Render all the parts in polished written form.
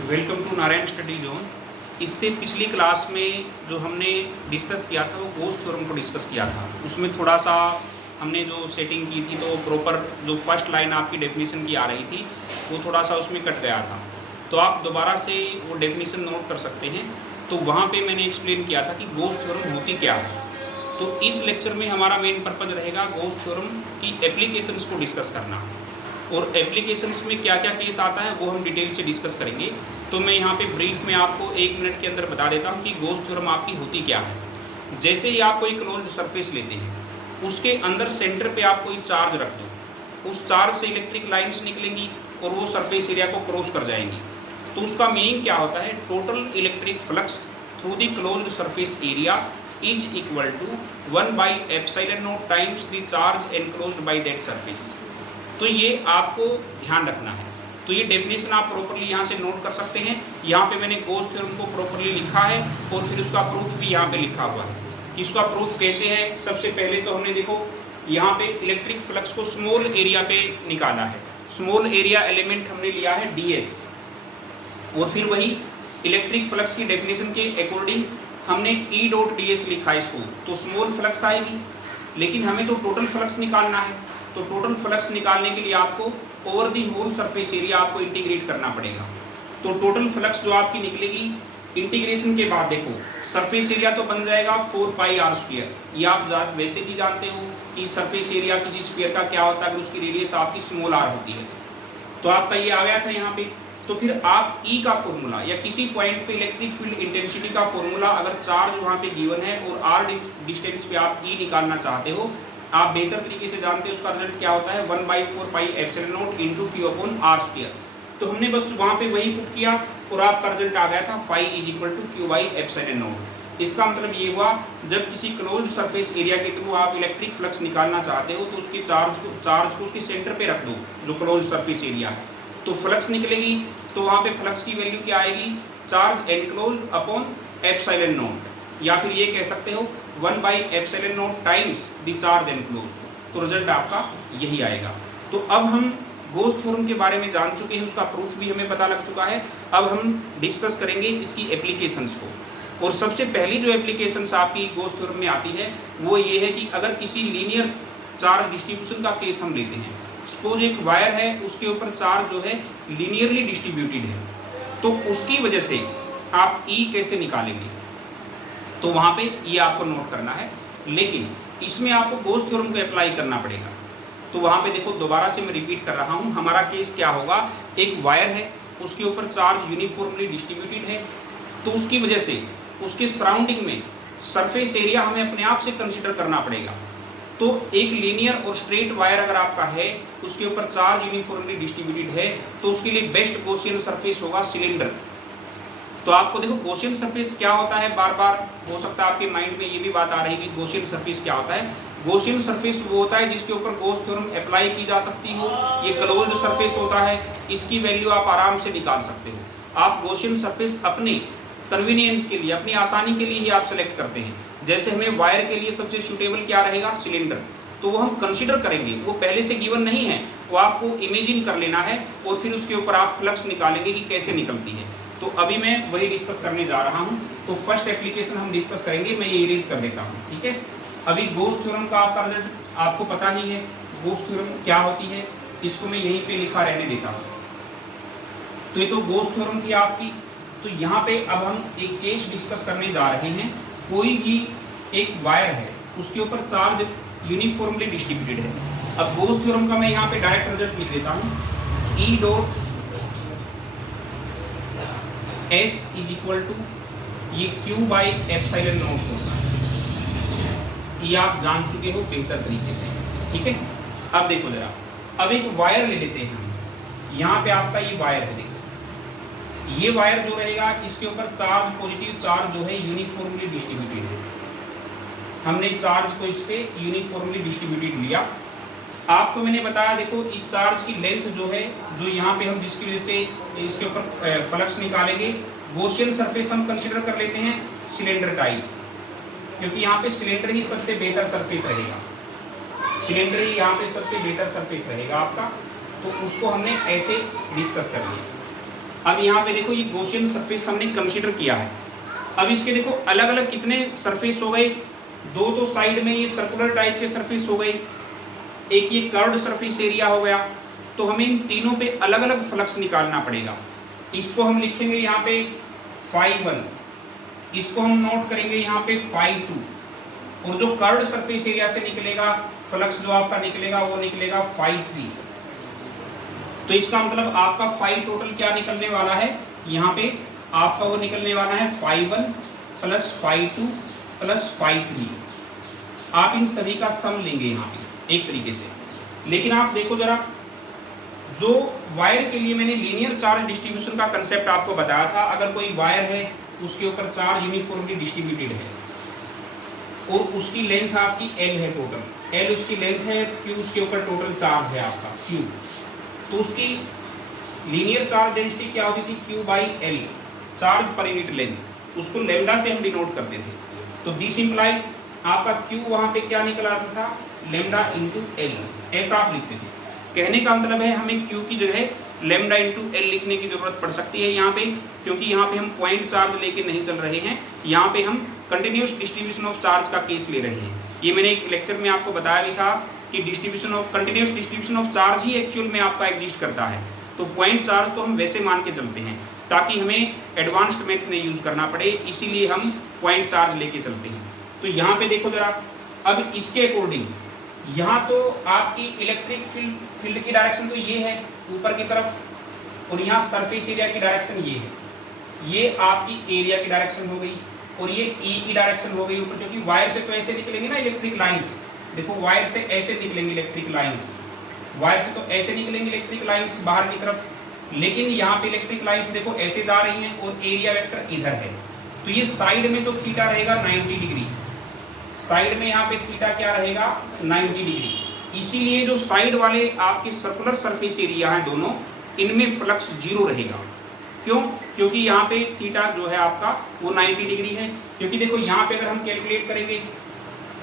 Welcome to Narayan study zone. इससे पिछली class में जो हमने डिस्कस किया था वो गोस थ्योरम को डिस्कस किया था। उसमें थोड़ा सा हमने जो सेटिंग की थी तो प्रॉपर जो फर्स्ट लाइन आपकी डेफिनेशन की आ रही थी वो थोड़ा सा उसमें कट गया था, तो आप दोबारा से वो डेफिनेशन नोट कर सकते हैं। तो वहाँ पे मैंने एक्सप्लेन किया था कि गोस थ्योरम होती क्या है। तो इस लेक्चर में हमारा मेन पर्पज़ रहेगा गोस थ्योरम की एप्लीकेशंस को डिस्कस करना, और एप्लीकेशंस में क्या क्या केस आता है वो हम डिटेल से डिस्कस करेंगे। तो मैं यहाँ पे ब्रीफ में आपको 1 मिनट के अंदर बता देता हूँ कि गोस थ्योरम आपकी होती क्या है। जैसे ही आप कोई क्लोज्ड सरफेस लेते हैं, उसके अंदर सेंटर पे आप कोई चार्ज रख दो, उस चार्ज से इलेक्ट्रिक लाइन्स निकलेंगी और वो सरफेस एरिया को क्रॉस कर जाएंगी। तो उसका मीनिंग क्या होता है, total electric flux through the closed surface area is equal to 1/ε0 times the charge enclosed by that surface. तो ये आपको ध्यान रखना है। तो ये डेफिनेशन आप प्रॉपरली यहाँ से नोट कर सकते हैं। यहाँ पे मैंने गोस थ्योरम को प्रॉपरली लिखा है और फिर उसका प्रूफ भी यहाँ पे लिखा हुआ है कि इसका प्रूफ कैसे है। सबसे पहले तो हमने देखो यहाँ पे इलेक्ट्रिक फ्लक्स को स्मॉल एरिया पे निकाला है। स्मॉल एरिया एलिमेंट हमने लिया है ds, और फिर वही इलेक्ट्रिक फ्लक्स की डेफिनेशन के अकॉर्डिंग हमने E.ds लिखा है इसको। तो स्मॉल फ्लक्स आएगी, लेकिन हमें तो टोटल फ्लक्स निकालना है। तो टोटल फ्लक्स निकालने के लिए आपको over the whole surface area आपको इंटीग्रेट करना पड़ेगा। तो टोटल फ्लक्स जो आपकी निकलेगी इंटीग्रेशन के बाद देखो सरफेस एरिया तो बन जाएगा 4πr²। ये आप वैसे भी जानते हो कि सरफेस एरिया किसी स्फीयर का क्या होता है अगर उसकी रेडियस आपकी स्मॉल r होती है। तो आपका ये आ गया था यहाँ पे। तो फिर आप E का फॉर्मूला या किसी पॉइंट पे इलेक्ट्रिक फील्ड इंटेंसिटी का फॉर्मूला अगर चार्ज वहाँ पे गिवन है और r डिस्टेंस पे आप E निकालना चाहते हो, आप बेहतर तरीके से जानते हैं उसका रिजल्ट क्या होता है 1/4πε0 × Q/r²। तो हमने बस वहाँ पे वही पुट किया और आपका रिजल्ट आ गया था phi = Q/ε0। इसका मतलब ये हुआ जब किसी क्लोज्ड सरफेस एरिया के थ्रू आप इलेक्ट्रिक फ्लक्स निकालना चाहते हो तो उसके चार्ज को उसके सेंटर पे रख दो जो क्लोज्ड सरफेस एरिया है, तो फ्लक्स निकलेगी। तो वहाँ पे फ्लक्स की वैल्यू क्या आएगी, चार्ज एनक्लोज्ड अपॉन ε0, या फिर ये कह सकते हो 1/ε0 टाइम्स द चार्ज एनक्लोज्ड। तो रिजल्ट आपका यही आएगा। तो अब हम गोस थ्योरम के बारे में जान चुके हैं, उसका प्रूफ भी हमें पता लग चुका है। अब हम डिस्कस करेंगे इसकी एप्लीकेशंस को। और सबसे पहली जो एप्लीकेशंस आपकी गोस थ्योरम में आती है वो ये है कि अगर किसी लीनियर चार्ज डिस्ट्रीब्यूशन का केस हम लेते हैं, सपोज एक वायर है उसके ऊपर चार्ज जो है लीनियरली डिस्ट्रीब्यूटेड है, तो उसकी वजह से आप E कैसे निकालेंगे, तो वहाँ पे ये आपको नोट करना है। लेकिन इसमें आपको गोस थ्योरम को अप्लाई करना पड़ेगा। तो वहाँ पे देखो दोबारा से मैं रिपीट कर रहा हूँ, हमारा केस क्या होगा, एक वायर है उसके ऊपर चार्ज यूनिफॉर्मली डिस्ट्रीब्यूटेड है, तो उसकी वजह से उसके सराउंडिंग में सरफेस एरिया हमें अपने आप से कंसिडर करना पड़ेगा। तो एक लीनियर और स्ट्रेट वायर अगर आपका है उसके ऊपर चार्ज यूनिफॉर्मली डिस्ट्रीब्यूटेड है तो उसके लिए बेस्ट गॉसियन सरफेस होगा सिलेंडर। तो आपको देखो गॉसियन सरफेस क्या होता है, बार बार हो सकता है आपके माइंड में ये भी बात आ रही है कि गॉसियन सरफेस क्या होता है। गॉसियन सरफेस वो होता है जिसके ऊपर गोस थ्योरम अप्लाई की जा सकती हो। ये क्लोज्ड सरफेस होता है, इसकी वैल्यू आप आराम से निकाल सकते हो। आप गॉसियन सरफेस अपने कन्वीनियंस के लिए, अपनी आसानी के लिए ही आप सेलेक्ट करते हैं। जैसे हमें वायर के लिए सबसे सूटेबल क्या रहेगा, सिलेंडर, तो वो हम कंसिडर करेंगे, वो पहले से गिवन नहीं है, वो आपको इमेजिन कर लेना है और फिर उसके ऊपर आप फ्लक्स निकालेंगे कि कैसे निकलती है। तो अभी मैं वही डिस्कस करने जा रहा हूँ। तो फर्स्ट एप्लीकेशन हम डिस्कस करेंगे, मैं ये इरेज कर देता हूँ, ठीक है। अभी गोस थ्योरम का आपका रिजल्ट आपको पता ही है, गोस थ्योरम क्या होती है, इसको मैं यहीं पे लिखा रहने देता हूँ। तो ये तो गोस थ्योरम थी आपकी। तो यहाँ पे अब हम एक केस डिस्कस करने जा रहे हैं। कोई भी एक वायर है उसके ऊपर चार्ज यूनिफॉर्मली डिस्ट्रीब्यूटेड है। अब गोस थ्योरम का मैं यहाँ पे डायरेक्ट रिजल्ट लिख देता हूँ, E.S = ये Q/ε0 होगा। ये आप जान चुके हो बेहतर तरीके से, ठीक है। अब देखो जरा, अब एक वायर ले लेते हैं हम। यहाँ पे आपका ये वायर है, देखो ये वायर जो रहेगा इसके ऊपर चार्ज, पॉजिटिव चार्ज जो है यूनिफॉर्मली डिस्ट्रीब्यूटेड है। हमने चार्ज को इस पे यूनिफॉर्मली डिस्ट्रीब्यूटेड लिया। आपको मैंने बताया देखो इस चार्ज की लेंथ जो है, जो यहाँ पे हम जिसकी वजह से इसके ऊपर फ्लक्स निकालेंगे, गॉसियन सरफेस हम कंसिडर कर लेते हैं सिलेंडर टाइप, क्योंकि यहाँ पे सिलेंडर ही सबसे बेहतर सरफेस रहेगा। सिलेंडर ही यहाँ पे सबसे बेहतर सरफेस रहेगा आपका। तो उसको हमने ऐसे डिस्कस कर लिया। अब यहाँ पे देखो ये गॉसियन सरफेस हमने कंसीडर किया है। अब इसके देखो अलग अलग कितने सरफेस हो गए, दो तो साइड में ये सर्कुलर टाइप के सरफेस हो गए, एक ये कर्व्ड सरफेस एरिया हो गया। तो हमें इन तीनों पे अलग अलग फ्लक्स निकालना पड़ेगा। इसको हम लिखेंगे यहाँ पे φ1, इसको हम नोट करेंगे यहाँ पे φ2, और जो कर्व्ड सरफेस एरिया से निकलेगा फ्लक्स जो आपका निकलेगा वो निकलेगा φ3। तो इसका मतलब आपका फाई टोटल क्या निकलने वाला है, यहाँ पे आपका वो निकलने वाला है φ1 प्लस φ2 प्लस φ3। आप इन सभी का सम लेंगे यहाँ पे एक तरीके से। लेकिन आप देखो जरा, जो वायर के लिए मैंने लीनियर चार्ज डिस्ट्रीब्यूशन का कंसेप्ट आपको बताया था, अगर कोई वायर है उसके ऊपर चार्ज यूनिफॉर्मली डिस्ट्रीब्यूटेड है और उसकी लेंथ आपकी L है, टोटल L उसकी लेंथ है, Q उसके ऊपर टोटल चार्ज है आपका Q, तो उसकी लीनियर चार्ज डेंसिटी क्या होती थी, Q by L, charge per unit length, उसको लेमडा से हम डिनोट करते थे। तो दिस इंप्लाइज आपका Q वहाँ पे क्या निकल आता था, लेमडा इंटू L, ऐसा आप लिखते थे। कहने का मतलब है हमें Q की जगह लेमडा इंटू L लिखने की जरूरत पड़ सकती है यहाँ पे, क्योंकि यहाँ पे हम पॉइंट चार्ज लेके नहीं चल रहे हैं, यहाँ पे हम कंटिन्यूस डिस्ट्रीब्यूशन ऑफ चार्ज का केस ले रहे हैं। ये मैंने एक लेक्चर में आपको बताया भी था कि distribution of continuous distribution of charge he actual में आपका एग्जिस्ट करता है। तो पॉइंट चार्ज तो हम वैसे मान के चलते हैं ताकि हमें एडवांस्ड मेथड में यूज करना पड़े, इसीलिए हम पॉइंट चार्ज लेके चलते हैं। तो यहाँ पे देखो जरा, अब इसके अकॉर्डिंग यहाँ तो आपकी इलेक्ट्रिक फील्ड की डायरेक्शन तो ये है ऊपर की तरफ, और यहाँ सरफेस एरिया की डायरेक्शन ये है, ये आपकी एरिया की डायरेक्शन हो गई, और ये E की डायरेक्शन हो गई ऊपर, क्योंकि वायर से तो ऐसे निकलेंगे ना इलेक्ट्रिक लाइंस। देखो वायर से ऐसे निकलेंगे इलेक्ट्रिक लाइंस, वायर से तो ऐसे निकलेंगे इलेक्ट्रिक लाइंस बाहर की तरफ, लेकिन यहाँ पे इलेक्ट्रिक लाइंस देखो ऐसे जा रही हैं और एरिया वेक्टर इधर है। तो ये साइड में तो थीटा रहेगा 90 डिग्री, साइड में यहाँ पे थीटा क्या रहेगा 90 डिग्री। इसीलिए जो साइड वाले आपके सर्कुलर सरफेस एरिया हैं दोनों, इनमें फ्लक्स जीरो रहेगा। क्यों? क्योंकि यहाँ पे थीटा जो है आपका वो 90 डिग्री है। क्योंकि देखो यहाँ पे अगर हम कैलकुलेट करेंगे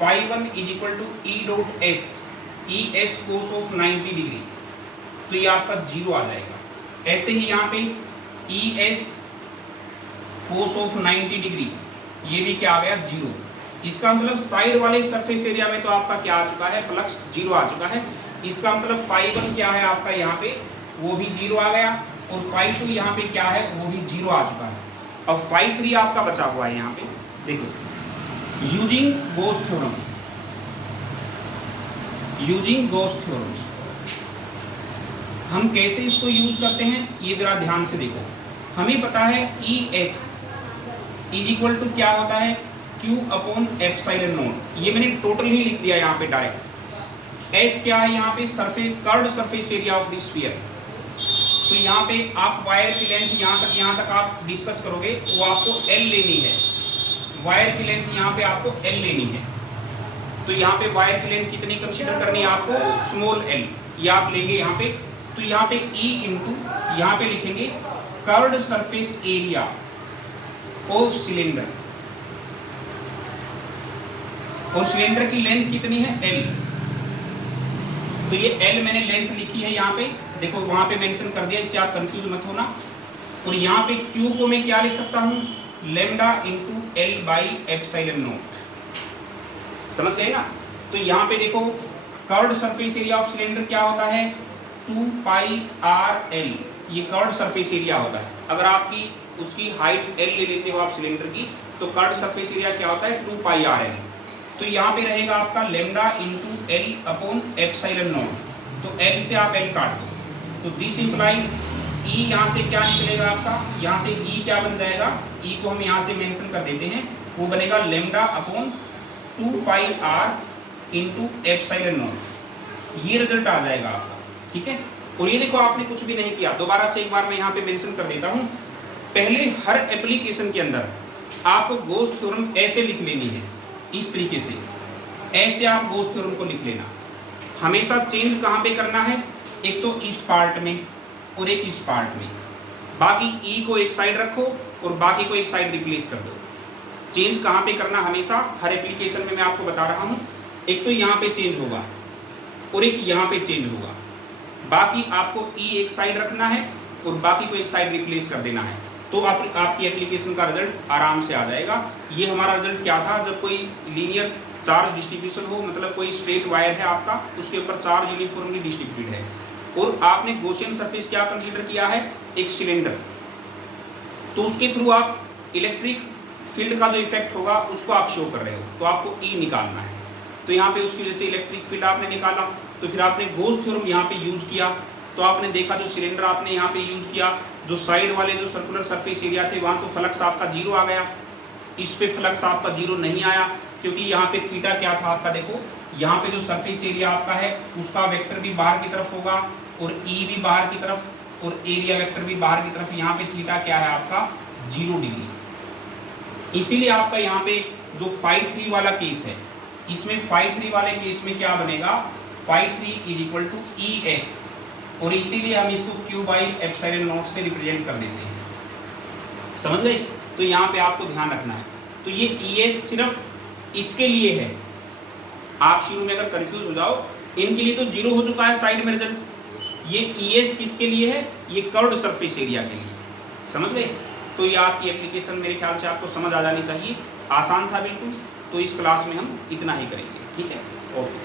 φ1 is equal to E dot S, E S cos of 90 degree, तो ये आपका जीरो आ जाएगा। ऐसे ही यहाँ पे ई एस कोस ऑफ 90 डिग्री, ये भी क्या आ गया जीरो। इसका मतलब साइड वाले सरफेस एरिया में तो आपका क्या आ चुका है, फ्लक्स जीरो आ चुका है। इसका मतलब φ1 क्या है आपका यहाँ पे, वो भी जीरो आ गया, और φ2 यहाँ पे क्या है, वो भी जीरो आ चुका है। अब φ3 आपका बचा हुआ है यहाँ पे। देखो using Gauss theorem, using Gauss theorem हम कैसे इसको यूज करते हैं, ये जरा ध्यान से देखो। हमें पता है E S is equal to क्या होता है, Q अपॉन एप्सिलॉन नॉट। ये मैंने टोटल ही लिख दिया यहाँ पे डायरेक्ट। S क्या है यहाँ पे, surface curved surface area of the sphere. तो यहाँ पे आप वायर की लेंथ यहाँ तक आप डिस्कस करोगे, वो आपको L लेनी है, वायर की लेंथ यहाँ पे आपको L लेनी है। तो यहाँ पे वायर की लेंथ कितनी कंसीडर करनी है आपको, स्मॉल l, ये आप लेंगे यहाँ पे। तो यहाँ पे E इंटू यहाँ पे लिखेंगे curved surface area of cylinder, और सिलेंडर की लेंथ कितनी है L। तो ये L मैंने लेंथ लिखी है यहाँ पे, देखो वहां पे मेंशन कर दिया, इससे आप कंफ्यूज मत होना। और यहाँ पे Q को मैं क्या लिख सकता हूँ, lambda into L by epsilon not. समझ गए ना? तो यहाँ पे देखो curved surface area of cylinder क्या होता है, 2 पाई आर एल, ये कर्व्ड सरफेस एरिया होता है। अगर आपकी उसकी हाइट L ले लेते हो आप सिलेंडर की, तो कर्व्ड सरफेस एरिया क्या होता है, 2 पाई आर एल। तो यहाँ पे रहेगा आपका lambda into L upon epsilon not. तो L से आप L काट दो, तो दिस इंप्लाइज E यहाँ से क्या निकलेगा आपका, यहाँ से E क्या बन जाएगा, E को हम यहाँ से मेंशन कर देते हैं, वो बनेगा lambda upon 2 pi R into epsilon naught. ये रिजल्ट आ जाएगा आपका, ठीक है। और ये देखो आपने कुछ भी नहीं किया, दोबारा से एक बार मैं यहाँ पे मेंशन कर देता हूँ। पहले हर एप्लीकेशन के अंदर आपको गॉस थ्योरम ऐसे लिख लेनी है, इस तरीके से, ऐसे आप गॉस थ्योरम को लिख लेना। हमेशा चेंज कहाँ पे करना है, एक तो इस पार्ट में और एक इस पार्ट में। बाकी E को एक साइड रखो और बाकी को एक साइड रिप्लेस कर दो। चेंज कहाँ पे करना हमेशा, हर एप्लीकेशन में मैं आपको बता रहा हूँ। एक तो यहाँ पे चेंज होगा और एक यहाँ पे चेंज होगा। बाकी आपको E एक साइड रखना है और बाकी को एक साइड रिप्लेस कर देना है, तो आपकी एप्लीकेशन का रिजल्ट आराम से आ जाएगा। ये हमारा रिजल्ट क्या था, जब कोई लीनियर चार्ज डिस्ट्रीब्यूशन हो, मतलब कोई स्ट्रेट वायर है आपका, उसके ऊपर चार्ज यूनिफॉर्मली डिस्ट्रीब्यूटेड है और आपने गॉसियन सरफेस क्या कंसीडर किया है, एक सिलेंडर, तो उसके थ्रू आप इलेक्ट्रिक फील्ड का जो इफेक्ट होगा उसको आप शो कर रहे हो, तो आपको ई निकालना है। तो यहाँ पे उसकी वजह से इलेक्ट्रिक फील्ड आपने निकाला, तो फिर आपने गॉस थ्योरम यहाँ पे यूज किया, तो आपने देखा जो सिलेंडर आपने यहाँ पे यूज किया, जो साइड वाले जो सर्कुलर सरफेस एरिया थे वहाँ तो फ्लक्स आपका जीरो आ गया, इस पे फ्लक्स आपका जीरो नहीं आया, क्योंकि यहाँ पे थीटा क्या था आपका, देखो यहाँ पे जो सरफेस एरिया आपका है उसका वेक्टर भी बाहर की तरफ होगा और ई भी बाहर की तरफ और एरिया वेक्टर भी बाहर की तरफ। यहाँ पे थीटा क्या है आपका 0 डिग्री। इसीलिए आपका यहाँ पे जो φ3 वाला केस है, इसमें φ3 वाले केस में क्या बनेगा, φ3 = ES, और इसीलिए हम इसको Q/ε0 से रिप्रेजेंट कर देते हैं। समझ गए? तो यहाँ पे आपको ध्यान रखना है। तो ये ES सिर्फ इसके लिए है, आप शुरू में अगर कंफ्यूज हो जाओ, इनके लिए तो 0 हो चुका है साइड में रिजल्ट, ये ES किसके लिए है, ये कर्व्ड सरफेस एरिया के लिए। समझ गए? तो ये आपकी एप्लीकेशन मेरे ख्याल से आपको समझ आ जानी चाहिए, आसान था बिल्कुल। तो इस क्लास में हम इतना ही करेंगे, ठीक है? ओके।